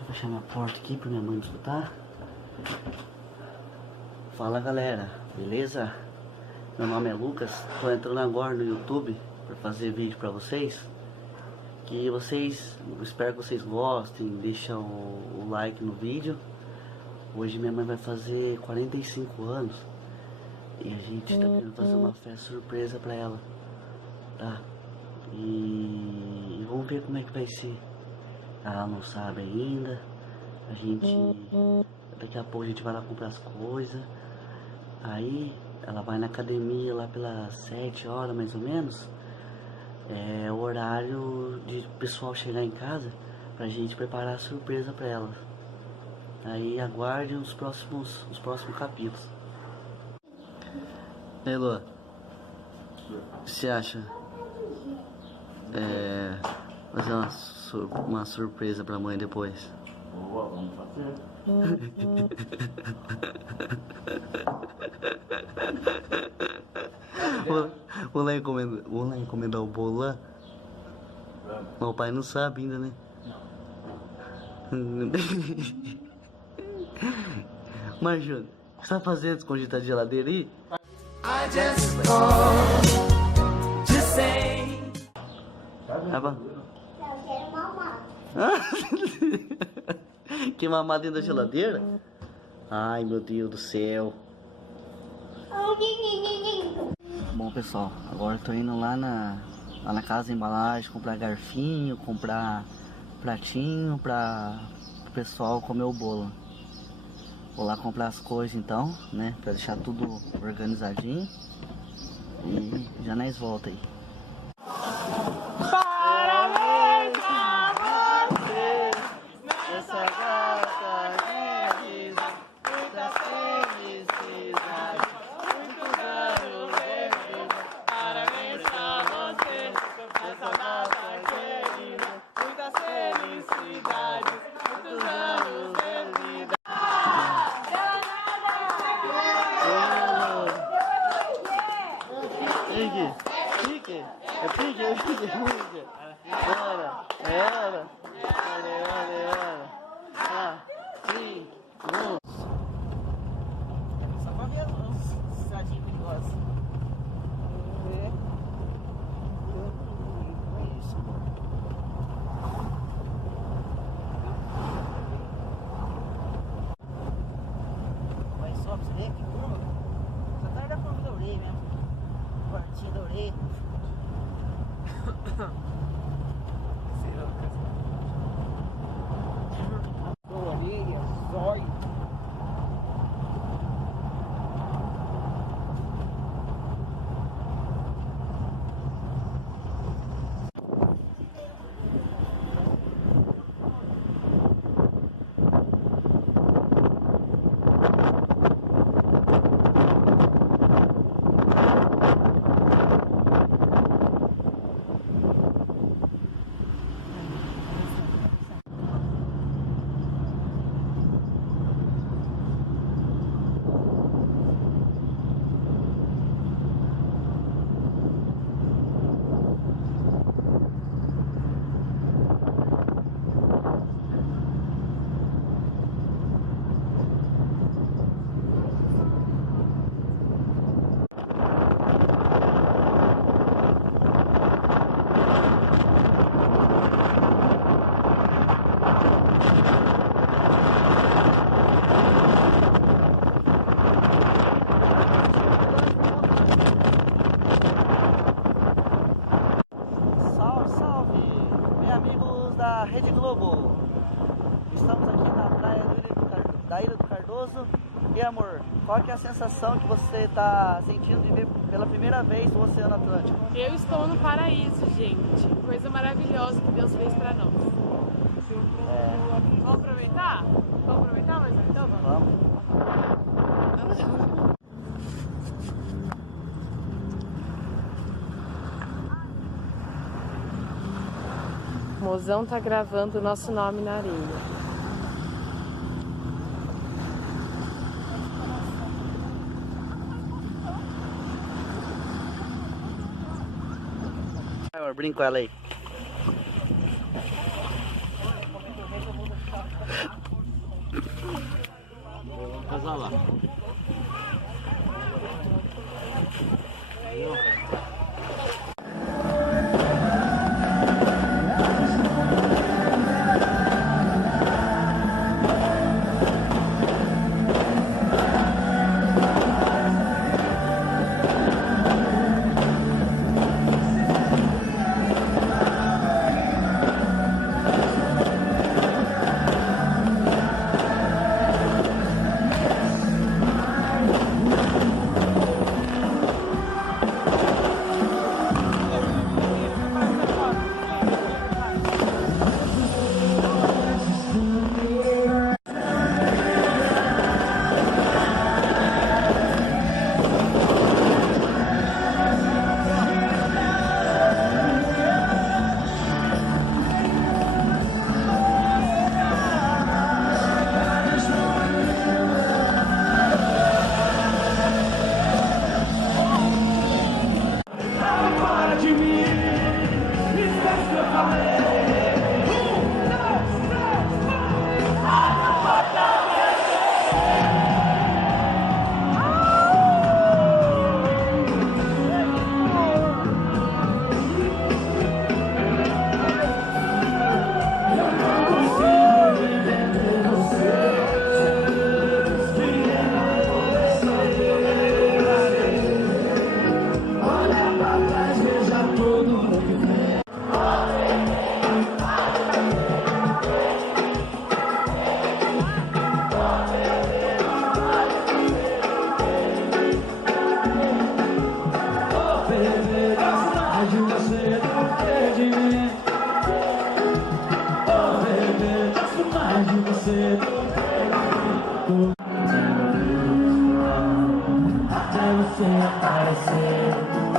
Deixa eu fechar minha porta aqui pra minha mãe não escutar. Fala galera, beleza? Meu nome é Lucas, tô entrando agora no YouTube pra fazer vídeo pra vocês. Espero que vocês gostem, deixam o like no vídeo. Hoje minha mãe vai fazer 45 anos e a gente tá querendo fazer uma festa surpresa pra ela, tá? E vamos ver como é que vai ser. Ela não sabe ainda. Daqui a pouco a gente vai lá comprar as coisas. Aí ela vai na academia lá pelas 7 horas mais ou menos. É o horário de pessoal chegar em casa pra gente preparar a surpresa pra ela. Aí aguarde os próximos capítulos. Ei, Lua, o que você acha? Fazer uma surpresa pra mãe depois. Boa, vamos fazer. Vou lá encomendar o bolo lá. Meu pai não sabe ainda, né? Não. Mas, Júnior, o que você tá fazendo? Escondido a geladeira aí? I just called to say. Tá bom. Eu quero mamar. Que mamar dentro da geladeira? Ai, meu Deus do céu. Bom, pessoal, agora eu tô indo lá na casa de embalagem comprar garfinho, comprar pratinho pra o pessoal comer o bolo. Vou lá comprar as coisas então, né, pra deixar tudo organizadinho. E já nós volta aí. Parabéns pra você Nessa data de muita felicidade, muitos anos de vida. Parabéns pra você nessa data querida. Muitas felicidades, muitos anos de vida. Pique, é pique. Bora, é hora. Sim, Só pra ver os estradinhos perigosos. Vamos ver. É isso. Vai só pra você ver que curva. Só tá da curva da orelha mesmo. Quartinho da orelha. Orelha, zóio. Amigos da Rede Globo, estamos aqui na praia da Ilha do Cardoso. E amor, qual que é a sensação que você está sentindo de ver pela primeira vez o Oceano Atlântico? Eu estou no paraíso, gente. Coisa maravilhosa que Deus fez pra nós. Vamos aproveitar? Vamos aproveitar mais então? Vamos. O mozão tá gravando o nosso nome na areia. Brinca com ela aí. Até você aparecer.